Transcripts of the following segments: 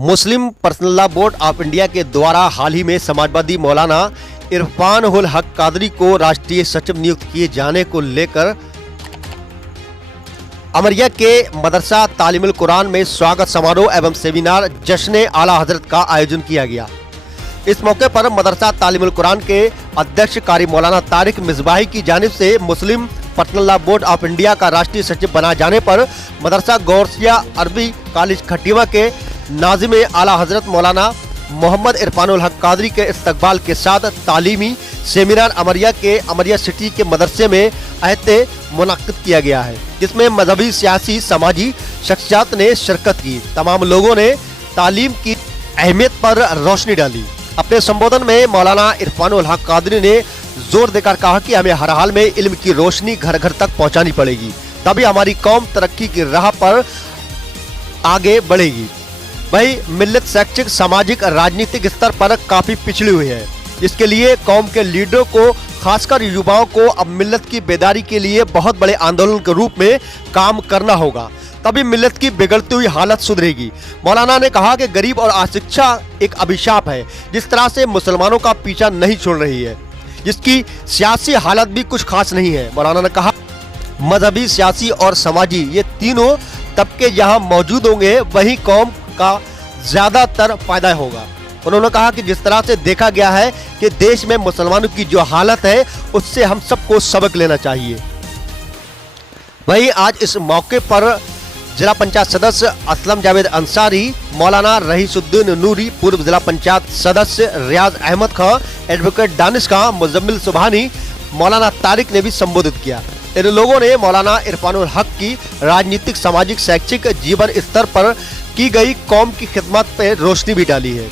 Muslim personal law board of India के द्वारा हाल ही में समाजवादी मौलाना इरफान उल हक कादरी को राष्ट्रीय सचिव नियुक्त किए जाने को लेकर अमरिया के मदरसा तालीमुल कुरान में स्वागत समारोह एवं सेमिनार जश्न आला हजरत का आयोजन किया गया। इस मौके पर मदरसा तालीमुल कुरान के अध्यक्ष कारी मौलाना तारिक मिसबाही की जानिब से Muslim personal law board of India का राष्ट्रीय सचिव बनाए जाने पर मदरसा गौरसिया अरबी कॉलेज खटीमा के नाजिम आला हजरत मौलाना मोहम्मद इरफान उल हक कादरी के इस्तकबाल के साथ तालीमी सेमिनार अमरिया के अमरिया सिटी के मदरसे में अहते मुनक्किद किया गया है, जिसमें मजहबी, सियासी, समाजी शख्सियात ने शिरकत की। तमाम लोगों ने तालीम की अहमियत पर रोशनी डाली। अपने संबोधन में मौलाना इरफान उल हक कादरी ने जोर देकर कहा कि हमें हर हाल में इल्म की रोशनी घर घर तक पहुंचानी पड़ेगी, तभी हमारी कौम तरक्की की राह पर आगे बढ़ेगी। वही मिल्लत शैक्षिक, सामाजिक, राजनीतिक स्तर पर काफी पिछड़ी हुई है। इसके लिए कौम के लीडरों को, खासकर युवाओं को अब मिल्लत की बेदारी के लिए बहुत बड़े आंदोलन के रूप में काम करना होगा, तभी मिल्लत की बिगड़ती हुई हालत सुधरेगी। मौलाना ने कहा कि गरीब और अशिक्षा एक अभिशाप है, जिस तरह से मुसलमानों का पीछा नहीं छोड़ रही है, जिसकी सियासी हालत भी कुछ खास नहीं है। मौलाना ने कहा मजहबी, सियासी और समाजी ये तीनों तबके जहां मौजूद होंगे वही कौम का ज्यादातर फायदा होगा। उन्होंने कहा कि जिस तरह से देखा गया है कि देश में मुसलमानों की जो हालत है उससे हम सबको सबक लेना चाहिए। वहीं आज इस मौके पर जिला पंचायत सदस्य असलम जावेद अंसारी, मौलाना रईसुद्दीन नूरी, पूर्व जिला पंचायत सदस्य रियाज अहमद खां, एडवोकेट दानिश खां, मुजम्मिल सुबहानी, मौलाना तारिक ने भी संबोधित किया। इन लोगों ने मौलाना इरफान उल हक की राजनीतिक, सामाजिक, शैक्षिक जीवन स्तर पर की गई कौम की खिदमत पर रोशनी भी डाली है।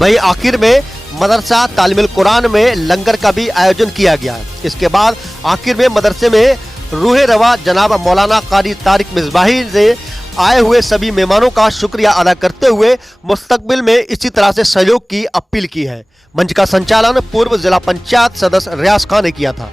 वहीं आखिर में मदरसा तालीमुल कुरान में लंगर का भी आयोजन किया गया। इसके बाद आखिर में मदरसे में रूहे रवा जनाब मौलाना कारी तारिक मिसबाही से आए हुए सभी मेहमानों का शुक्रिया अदा करते हुए मुस्तकबिल में इसी तरह से सहयोग की अपील की है। मंच का संचालन पूर्व जिला पंचायत सदस्य रियाज खान ने किया था।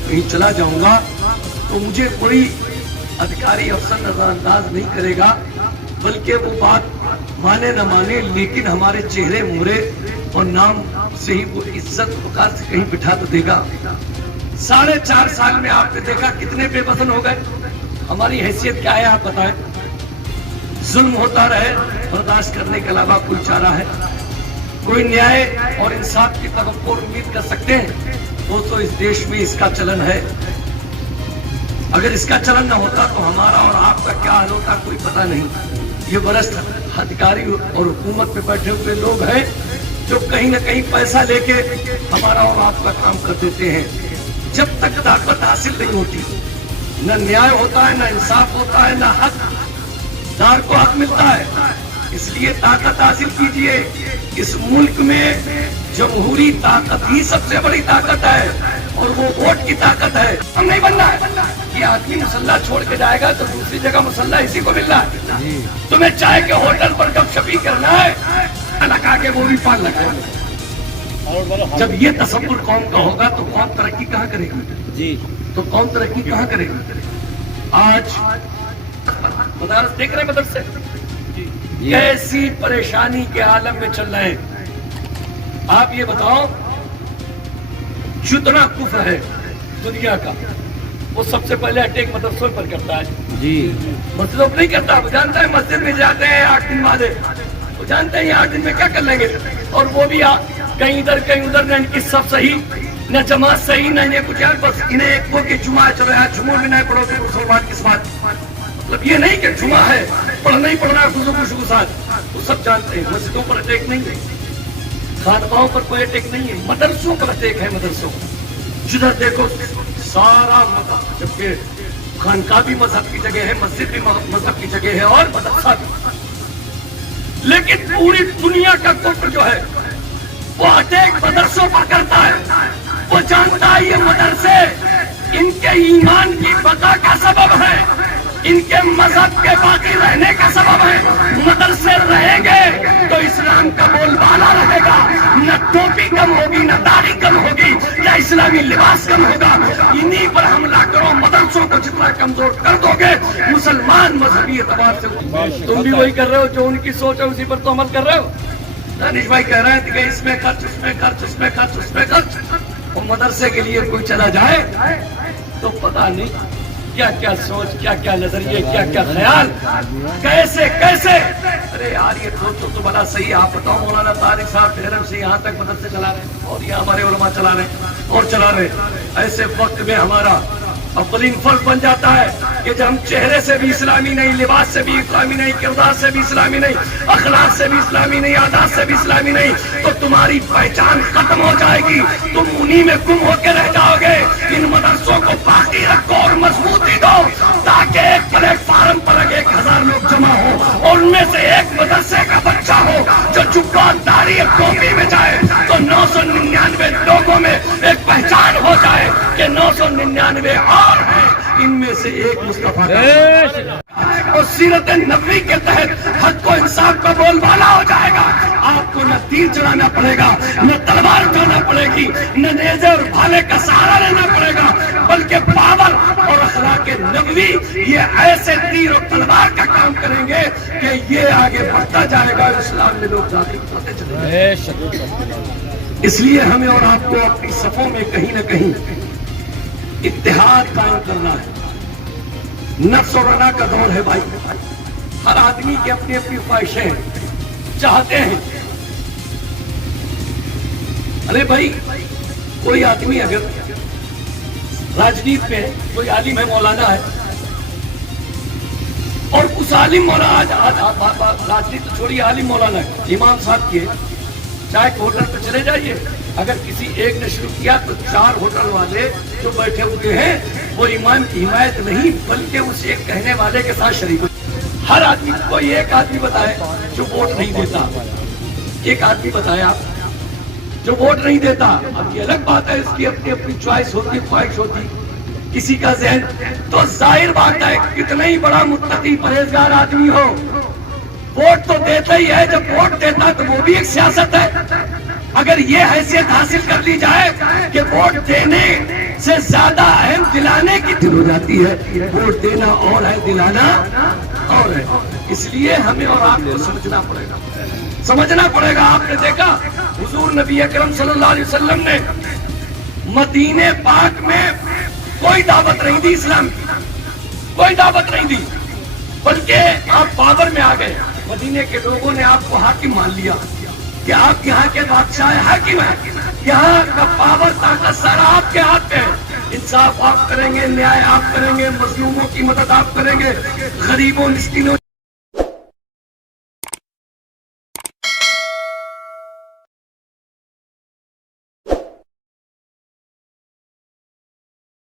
कहीं चला जाऊंगा तो मुझे कोई अधिकारी अफसर नजरअंदाज नहीं करेगा, बल्कि वो बात माने न माने लेकिन हमारे चेहरे मुहरे और नाम से ही वो इज्जत वकार से कहीं बिठा तो देगा। 4.5 साल में आपने देखा कितने बेवजन हो गए। हमारी हैसियत क्या है आप बताएं? जुल्म होता रहे, बर्दाश्त करने के अलावा कोई चारा है? कोई न्याय और इंसाफ की तवक्को उम्मीद कर सकते हैं? दोस्तों, इस देश में इसका चलन है। अगर इसका चलन न होता तो हमारा और आपका क्या हाल होता कोई पता नहीं। ये वरिष्ठ अधिकारी और हुकूमत में बैठे हुए लोग हैं जो कहीं न कहीं पैसा लेके हमारा और आपका काम कर देते हैं। जब तक ताकत हासिल नहीं होती, न न्याय होता है, न इंसाफ होता है, न हकदार को हक मिलता है। इसलिए ताकत हासिल कीजिए। इस मुल्क में जमहूरी ताकत ही सबसे बड़ी ताकत है और वो वोट की ताकत है। हम नहीं बनना है। ये आदमी मुसल्ला छोड़ के जाएगा तो दूसरी जगह मुसल्ला इसी को मिल रहा है। तुम्हें चाय के होटल पर गपशपी करना है, लगा के वो भी पान लगाएगा। जब ये तसव्वुर कौम का होगा तो कौम तरक्की कहाँ करेगी? जी, तो कौम तरक्की कहाँ करेगी? आज मदरसे देख रहे मदरसे कैसी परेशानी के आलम में चल रहे हैं। आप ये बताओ, जितना कुफ्र है दुनिया का वो सबसे पहले अटैक मदरसों पर करता है जी। मस्जिदों पर नहीं करता। वो जानता है मस्जिद में जाते हैं 8 दिन बाद जानते हैं 8 दिन में क्या कर लेंगे, और वो भी कहीं इधर कहीं उधर, न इनकी सब सही न जमात सही न इन्हें कुछ यार, बस इन्हें एक वो कि जुमा है, चलो यार जुमो भी नहीं पढ़ोगे मुसलमान किस बात, मतलब ये नहीं कि जुमा है पढ़ना ही पढ़ना है खुशबू खुशबू साथ, तो सब जानते हैं। मस्जिदों पर अटैक नहीं है, खानकाहों पर कोई अटैक नहीं है, मदरसों पर अटैक है। मदरसों जिधर देखो सारा मजहब, जबकि खानका भी मजहब की जगह है, मस्जिद भी मजहब की जगह है और मदरसा भी, लेकिन पूरी दुनिया का कुफ्र जो है वो अटैक मदरसों पर करता है। वो जानता है ये मदरसे इनके ईमान की बका का सबब है, इनके मजहब के बाकी रहने का सबब है। मदरसे रहेंगे तो इस्लाम का बोलबाला रहेगा, न टोपी कम होगी न दाढ़ी कम होगी न इस्लामी लिबास कम होगा। इन्हीं पर हमला करो, मदरसों को जितना कमजोर कर दोगे मुसलमान मजहबी एतबार से, तुम भी वही कर रहे हो जो उनकी सोच है, उसी पर तो अमल कर रहे हो। दानिश भाई कह रहे हैं कि इसमें खर्च उसमें खर्च उसमें खर्च उसमें खर्च, और मदरसे के लिए कोई चला जाए तो पता नहीं क्या क्या सोच, क्या क्या नजरिए, क्या क्या ख्याल, कैसे कैसे। अरे यार ये सोचो तो बड़ा सही। आप बताओ मौलाना तारिक साहब ठहरम से यहाँ तक मदरसे चला रहे हैं और यहाँ हमारे उलमा चला रहे हैं और चला रहे। ऐसे वक्त में हमारा अव्वलीन फर्ज बन जाता है कि जब हम चेहरे से भी इस्लामी नहीं, लिबास से भी इस्लामी नहीं, किरदार से भी इस्लामी नहीं, अखलाक से भी इस्लामी नहीं, आदात से भी इस्लामी नहीं, तो तुम्हारी पहचान खत्म हो जाएगी, तुम उन्हीं में गुम होकर रह जाओगे। इन मदरसों को बाकी रखो और मजबूती दो ताकि एक प्लेटफार्म पर 1000 लोग जमा हो और उनमें से एक मदरसे का बच्चा हो जो जुब्बा दाढ़ी टोपी में जाए तो 999 लोगों में एक पहचान हो जाए कि 999 और हैं, इनमें से एक मुस्तफा और सीरत नबवी के तहत हक को इंसाफ का बोलबाला हो जाएगा। आपको न तीर चलाना पड़ेगा, न तलवार उठाना पड़ेगी, न नेज़े और भाले का सहारा लेना पड़ेगा, बल्कि पावर और अखलाक नबवी ये ऐसे तीर और तलवार का काम करेंगे कि ये आगे बढ़ता जाएगा, इस्लाम में लोग दाखिल होते चलेंगे। इसलिए हमें और आपको अपनी सफों में कहीं न कहीं इत्तेहाद कायम करना है। नफ्स और अना का दौर है भाई, हर आदमी की अपनी अपनी ख्वाहिशें चाहते हैं। अरे भाई कोई आदमी अगर राजनीति में कोई आलिम है, मौलाना है, और उस आलिम मौलाना आज राजनीति तो छोड़िए, आलिम मौलाना है, इमाम साहब की है, चाहे होटल पे चले जाइए, अगर किसी एक ने शुरू किया तो 4 होटल वाले जो बैठे हुए हैं वो इमाम की हिमायत नहीं बल्कि उस एक कहने वाले के साथ शरीक। हर आदमी, कोई एक आदमी बताए जो वोट नहीं देता, एक आदमी बताए आप जो वोट नहीं देता। अब ये अलग बात है, इसकी अपनी अपनी चॉइस होती, ख्वाहिश होती, किसी का ज़हन, तो जाहिर बात है कितना ही बड़ा मुत्तकी परहेजगार आदमी हो, वोट तो देता ही है। जब वोट देता तो वो भी एक सियासत है। अगर ये हैसियत हासिल कर ली जाए कि वोट देने से ज्यादा अहम दिलाने की दिल हो जाती है, वोट देना और है, दिलाना और है। इसलिए हमें और आपको समझना पड़ेगा, समझना पड़ेगा। आपने देखा हुजूर नबी अकरम सल्लल्लाहु अलैहि वसल्लम ने मदीने पाक में कोई दावत नहीं दी, इस्लाम की कोई दावत नहीं दी, बल्कि आप पावर में आ गए। मदीने के लोगों ने आपको हाकिम मान लिया कि आप यहाँ के बादशाह हाकिम हैं, यहाँ का पावर ताकत सारा आपके हाथ पे है। इंसाफ आप करेंगे, न्याय आप करेंगे, मजलूमों की मदद आप करेंगे, गरीबों मिस्किनों